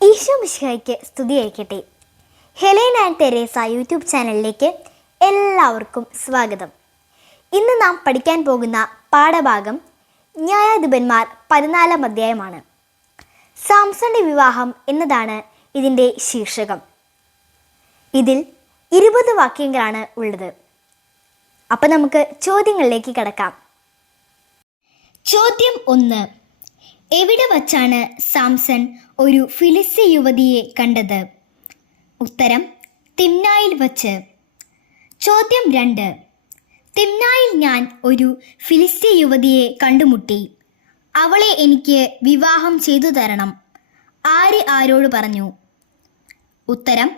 ഈശോ മിശിഹായ്ക്ക് സ്തുതിയായിരിക്കട്ടെ ഹെലേൻ and Teresa YouTube ചാനലിലേക്ക് എല്ലാവർക്കും സ്വാഗതം. ഇന്ന് നാം പഠിക്കാൻ പോകുന്ന പാഠഭാഗം ന്യായാധിപന്മാർ പതിനാലാം അധ്യായമാണ്. സാംസന്റെ വിവാഹം എന്നതാണ് ഇതിന്റെ ശീർഷകം. ഇതിൽ ഇരുപത് വാക്യങ്ങളാണ് ഉള്ളത്. അപ്പം നമുക്ക് ചോദ്യങ്ങളിലേക്ക് കിടക്കാം. ചോദ്യം ഒന്ന്. എവിടെ വച്ചാണ് സാംസൺ ഒരു ഫിലിസ്തീ യുവതിയെ കണ്ടത്? ഉത്തരം തിംനായിൽ വച്ച്. ചോദ്യം രണ്ട്. തിംനായിൽ ഞാൻ ഒരു ഫിലിസ്തീ യുവതിയെ കണ്ടുമുട്ടി. അവളെ എനിക്ക് വിവാഹം ചെയ്തു തരണം. ആര് ആരോട് പറഞ്ഞു? ഉത്തരം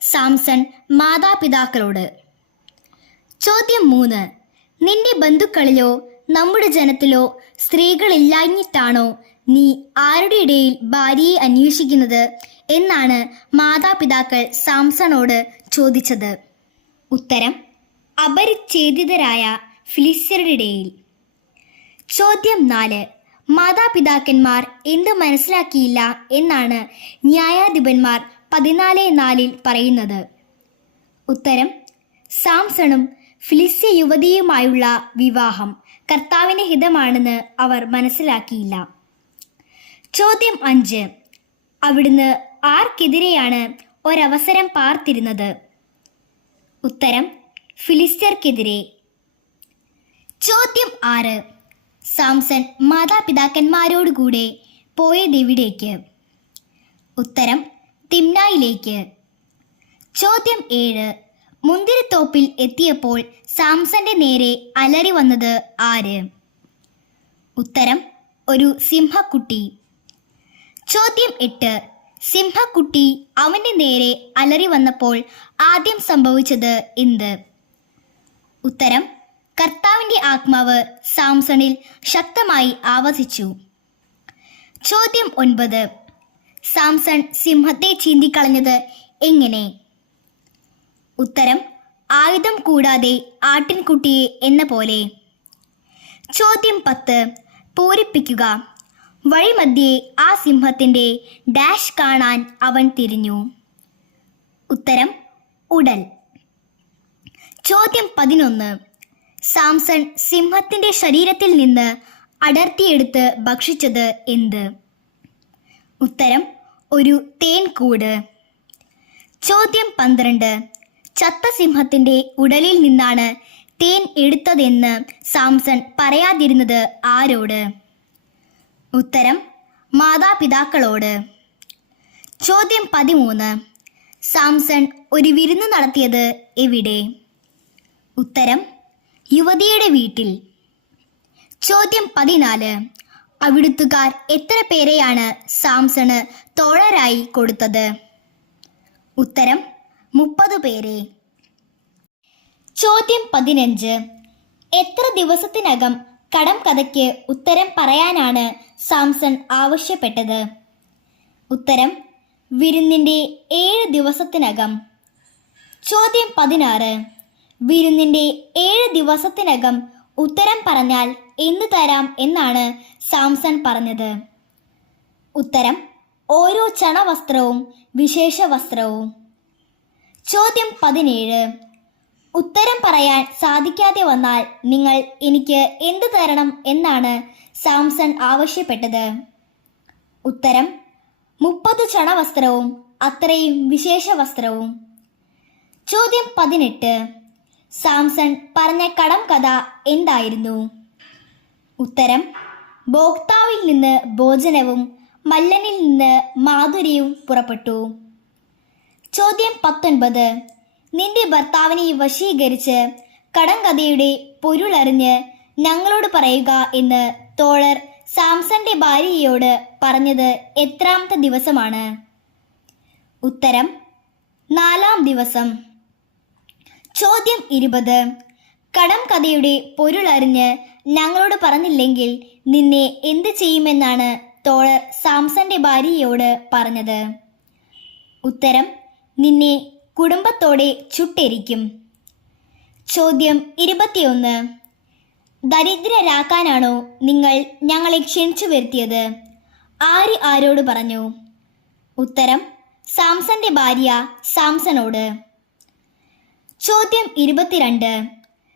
സാംസൺ മാതാപിതാക്കളോട്. ചോദ്യം മൂന്ന്. നിന്റെ ബന്ധുക്കളിലോ നമ്മുടെ ജനത്തിലോ സ്ത്രീകളില്ലാഞ്ഞിട്ടാണോ നീ ആരുടെ ഇടയിൽ ഭാര്യയെ അന്വേഷിക്കുന്നത് എന്നാണ് മാതാപിതാക്കൾ സാംസണോട് ചോദിച്ചത്. ഉത്തരം അപരിച്ഛേദിതരായ ഫിലിസ്റ്ററുടെ ഇടയിൽ. ചോദ്യം നാല് മാതാപിതാക്കന്മാർ എന്ത് മനസ്സിലാക്കിയില്ല എന്നാണ് ന്യായാധിപന്മാർ പതിനാല് നാലിൽ പറയുന്നത്. ഉത്തരം സാംസണും ഫിലിസ്യ യുവതിയുമായുള്ള വിവാഹം കർത്താവിന് ഹിതമാണെന്ന് അവർ മനസ്സിലാക്കിയില്ല. ചോദ്യം അഞ്ച്. അവിടുന്ന് ആർക്കെതിരെയാണ് ഒരവസരം പാർത്തിരുന്നത്? ഉത്തരം ഫിലിസ്റ്റർക്കെതിരെ. ചോദ്യം ആറ്. സാംസൺ മാതാപിതാക്കന്മാരോടുകൂടെ പോയതെവിടേക്ക്? ഉത്തരം തിമ്നായിലേക്ക് ചോദ്യം ഏഴ്. മുന്തിരിത്തോപ്പിൽ എത്തിയപ്പോൾ സാംസന്റെ നേരെ അലറി വന്നത് ആര്? ഉത്തരം ഒരു സിംഹക്കുട്ടി. ചോദ്യം എട്ട്. സിംഹക്കുട്ടി അവന്റെ നേരെ അലറി വന്നപ്പോൾ ആദ്യം സംഭവിച്ചത് എന്ത്? ഉത്തരം കർത്താവിന്റെ ആത്മാവ് സാംസണിൽ ശക്തമായി ആവസിച്ചു. ചോദ്യം ഒൻപത്. സാംസൺ സിംഹത്തെ ചീന്തിക്കളഞ്ഞത് എങ്ങനെ? ഉത്തരം ആയുധം കൂടാതെ ആട്ടിൻകുട്ടിയെ എന്ന പോലെ. ചോദ്യം പത്ത്. പൂരിപ്പിക്കുക. വഴിമധ്യേ ആ സിംഹത്തിന്റെ ഡാഷ് കാണാൻ അവൻ തിരിഞ്ഞു. ഉത്തരം ഉടൽ. ചോദ്യം പതിനൊന്ന്. സാംസൺ സിംഹത്തിന്റെ ശരീരത്തിൽ നിന്ന് അടർത്തിയെടുത്ത് ഭക്ഷിച്ചത് എന്ത്? ഉത്തരം ഒരു തേൻകൂട്. ചോദ്യം പന്ത്രണ്ട്. ചത്ത സിംഹത്തിന്റെ ഉടലിൽ നിന്നാണ് തേൻ എടുത്തതെന്ന് സാംസൺ പറയാതിരുന്നത് ആരോട്? ഉത്തരം മാതാപിതാക്കളോട്. ചോദ്യം പതിമൂന്ന്. സാംസൺ ഒരു വിരുന്ന് നടത്തിയത് എവിടെ? ഉത്തരം യുവതിയുടെ വീട്ടിൽ. ചോദ്യം പതിനാല്. അവിടുത്തുകാർ എത്ര പേരെയാണ് സാംസണ് തോഴരായി കൊടുത്തത്? ഉത്തരം മുപ്പത് പേരെ. ചോദ്യം പതിനഞ്ച്. എത്ര ദിവസത്തിനകം കടം കഥയ്ക്ക് ഉത്തരം പറയാനാണ് സാംസൺ ആവശ്യപ്പെട്ടത്. ഉത്തരം വിരുന്നിന്റെ ഏഴ് ദിവസത്തിനകം. ചോദ്യം പതിനാറ്. വിരുന്നിന്റെ ഏഴ് ദിവസത്തിനകം ഉത്തരം പറഞ്ഞാൽ എന്തു തരാം എന്നാണ് സാംസൺ പറഞ്ഞത്. ഉത്തരം ഓരോ ചണവസ്ത്രവും വിശേഷ വസ്ത്രവും ചോദ്യം പതിനേഴ്. ഉത്തരം പറയാൻ സാധിക്കാതെ വന്നാൽ നിങ്ങൾ എനിക്ക് എന്ത് തരണം എന്നാണ് സാംസൺ ആവശ്യപ്പെട്ടത്. ഉത്തരം മുപ്പത് ചണവസ്ത്രവും അത്രയും വിശേഷ വസ്ത്രവും ചോദ്യം പതിനെട്ട് സാംസൺ പറഞ്ഞ കടം കഥ എന്തായിരുന്നു? ഉത്തരം ഭോക്താവിൽ നിന്ന് ഭോജനവും മല്ലനിൽ നിന്ന് മാധുര്യവും പുറപ്പെട്ടു. ചോദ്യം പത്തൊൻപത് നിന്റെ ഭർത്താവിനെ വശീകരിച്ച് കടങ്കഥയുടെ പൊരുളറിഞ്ഞ് ഞങ്ങളോട് പറയുക എന്ന് തോഴർ സാംസന്റെ ഭാര്യയോട് പറഞ്ഞത് എത്രാമത്തെ ദിവസമാണ്. ഉത്തരം നാലാം ദിവസം. ചോദ്യം ഇരുപത്. കടം കഥയുടെ പൊരുളറിഞ്ഞ് ഞങ്ങളോട് പറഞ്ഞില്ലെങ്കിൽ നിന്നെ എന്ത് ചെയ്യുമെന്നാണ് തോഴർ സാംസന്റെ ഭാര്യയോട് പറഞ്ഞത്. ഉത്തരം നിന്നെ കുടുംബത്തോടെ ചുട്ടെരിക്കും. ചോദ്യം ഇരുപത്തിയൊന്ന്. ദരിദ്രരാക്കാനാണോ നിങ്ങൾ ഞങ്ങളെ ക്ഷണിച്ചു വരുത്തിയത്? ആര് ആരോട് പറഞ്ഞു? ഉത്തരം സാംസന്റെ ഭാര്യ സാംസനോട്. ചോദ്യം ഇരുപത്തിരണ്ട്.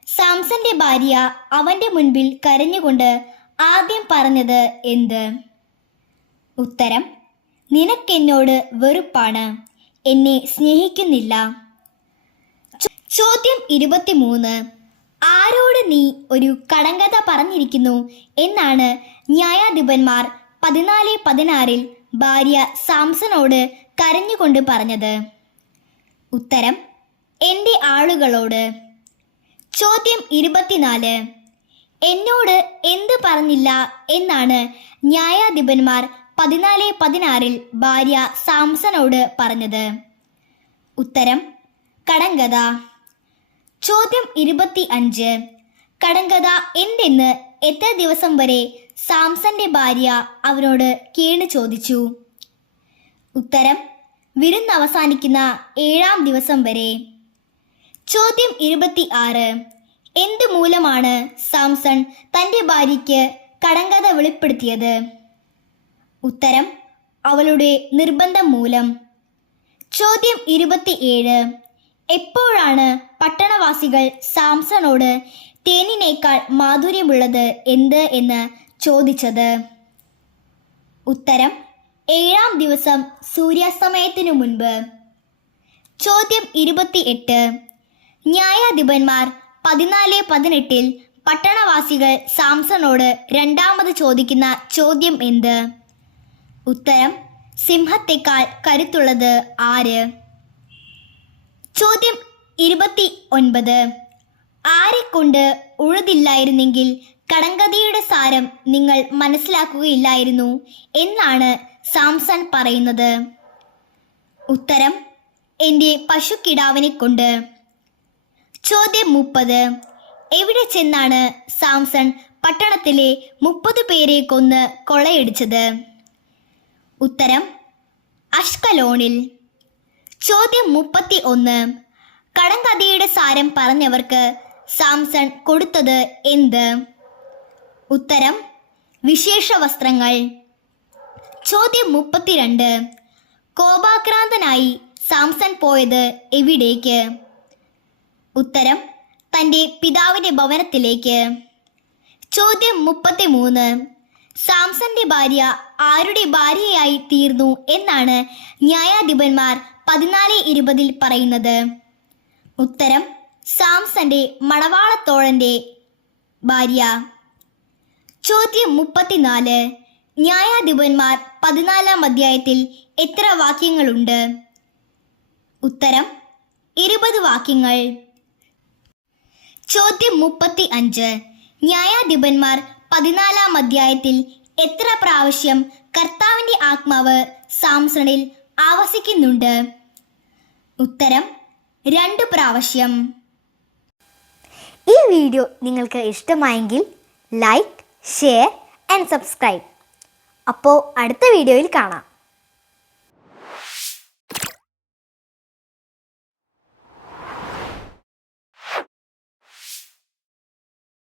സാംസന്റെ ഭാര്യ അവന്റെ മുൻപിൽ കരഞ്ഞുകൊണ്ട് ആദ്യം പറഞ്ഞത് എന്ത്? ഉത്തരം നിനക്കെന്നോട് വെറുപ്പാണ്. എന്നെ സ്നേഹിക്കുന്നില്ല. ചോദ്യം ഇരുപത്തിമൂന്ന്. ആരോട് നീ ഒരു കടങ്കഥ പറഞ്ഞിരിക്കുന്നു എന്നാണ് ന്യായാധിപന്മാർ പതിനാല് പതിനാറിൽ ഭാര്യ സാംസനോട് കരഞ്ഞുകൊണ്ട് പറഞ്ഞത്. ഉത്തരം എന്റെ ആളുകളോട്. ചോദ്യം ഇരുപത്തിനാല്. എന്നോട് എന്ത് പറഞ്ഞില്ല എന്നാണ് ന്യായാധിപന്മാർ പതിനാല് പതിനാറിൽ ഭാര്യ സാംസനോട് പറഞ്ഞത്. ഉത്തരം കടങ്കഥ. ചോദ്യം ഇരുപത്തി അഞ്ച് കടങ്കഥ എന്തെന്ന് എത്ര ദിവസം വരെ സാംസന്റെ ഭാര്യ അവനോട് കേണ് ചോദിച്ചു? ഉത്തരം വിരുന്ന് അവസാനിക്കുന്ന ഏഴാം ദിവസം വരെ. ചോദ്യം ഇരുപത്തി ആറ് എന്ത് മൂലമാണ് സാംസൺ തന്റെ ഭാര്യയ്ക്ക് കടങ്കഥ വെളിപ്പെടുത്തിയത്? ഉത്തരം അവളുടെ നിർബന്ധം മൂലം. ചോദ്യം ഇരുപത്തിയേഴ്. എപ്പോഴാണ് പട്ടണവാസികൾ സാംസണോട് തേനിനേക്കാൾ മാധുര്യമുള്ളത് എന്ത് എന്ന് ചോദിച്ചത്? ഉത്തരം ഏഴാം ദിവസം സൂര്യാസ്തമയത്തിനു മുൻപ്. ചോദ്യം ഇരുപത്തിയെട്ട്. ന്യായാധിപന്മാർ പതിനാല് പതിനെട്ടിൽ പട്ടണവാസികൾ സാംസണോട് രണ്ടാമത് ചോദിക്കുന്ന ചോദ്യം എന്ത്? ഉത്തരം സിംഹത്തെക്കാൾ കരുത്തുള്ളത് ആര്? ചോദ്യം ഇരുപത്തി ഒൻപത് ആരെക്കൊണ്ട് ഉഴുതില്ലായിരുന്നെങ്കിൽ കടങ്കഥയുടെ സാരം നിങ്ങൾ മനസ്സിലാക്കുകയില്ലായിരുന്നു എന്നാണ് സാംസൺ പറയുന്നത്. ഉത്തരം എന്റെ പശുക്കിടാവിനെ കൊണ്ട്. ചോദ്യം മുപ്പത്. എവിടെ ചെന്നാണ് സാംസൺ പട്ടണത്തിലെ മുപ്പത് പേരെ കൊന്ന് കൊള്ളയടിച്ചത്? ഉത്തരം അഷ്കലോണിൽ. ചോദ്യം മുപ്പത്തി ഒന്ന് കടങ്കഥയുടെ സാരം പറഞ്ഞവർക്ക് സാംസൺ കൊടുത്തത് എന്ത്? ഉത്തരം വിശേഷ വസ്ത്രങ്ങൾ ചോദ്യം മുപ്പത്തിരണ്ട്. കോപാക്രാന്തനായി സാംസൺ പോയത് എവിടേക്ക്? ഉത്തരം തന്റെ പിതാവിന്റെ ഭവനത്തിലേക്ക്. ചോദ്യം മുപ്പത്തിമൂന്ന്. സാംസന്റെ ഭാര്യ ആരുടെ ഭാര്യയായി തീർന്നു എന്നാണ് ന്യായാധിപന്മാർ പതിനാല് ഇരുപതിൽ പറയുന്നത്. ഉത്തരം സാംസന്റെ മണവാളത്തോഴന്റെ ഭാര്യ. ചോദ്യം മുപ്പത്തിനാല്. ന്യായാധിപന്മാർ പതിനാലാം അധ്യായത്തിൽ എത്ര വാക്യങ്ങളുണ്ട്? ഉത്തരം ഇരുപത് വാക്യങ്ങൾ. ചോദ്യം മുപ്പത്തി അഞ്ച് ന്യായാധിപന്മാർ പതിനാലാം അധ്യായത്തിൽ എത്ര പ്രാവശ്യം കർത്താവിന്റെ ആത്മാവ് സാംസണിൽ ആവസിക്കുന്നുണ്ട്? ഉത്തരം രണ്ട് പ്രാവശ്യം. ഈ വീഡിയോ നിങ്ങൾക്ക് ഇഷ്ടമായെങ്കിൽ ലൈക്ക് ഷെയർ ആൻഡ് സബ്സ്ക്രൈബ് അപ്പോൾ അടുത്ത വീഡിയോയിൽ കാണാം.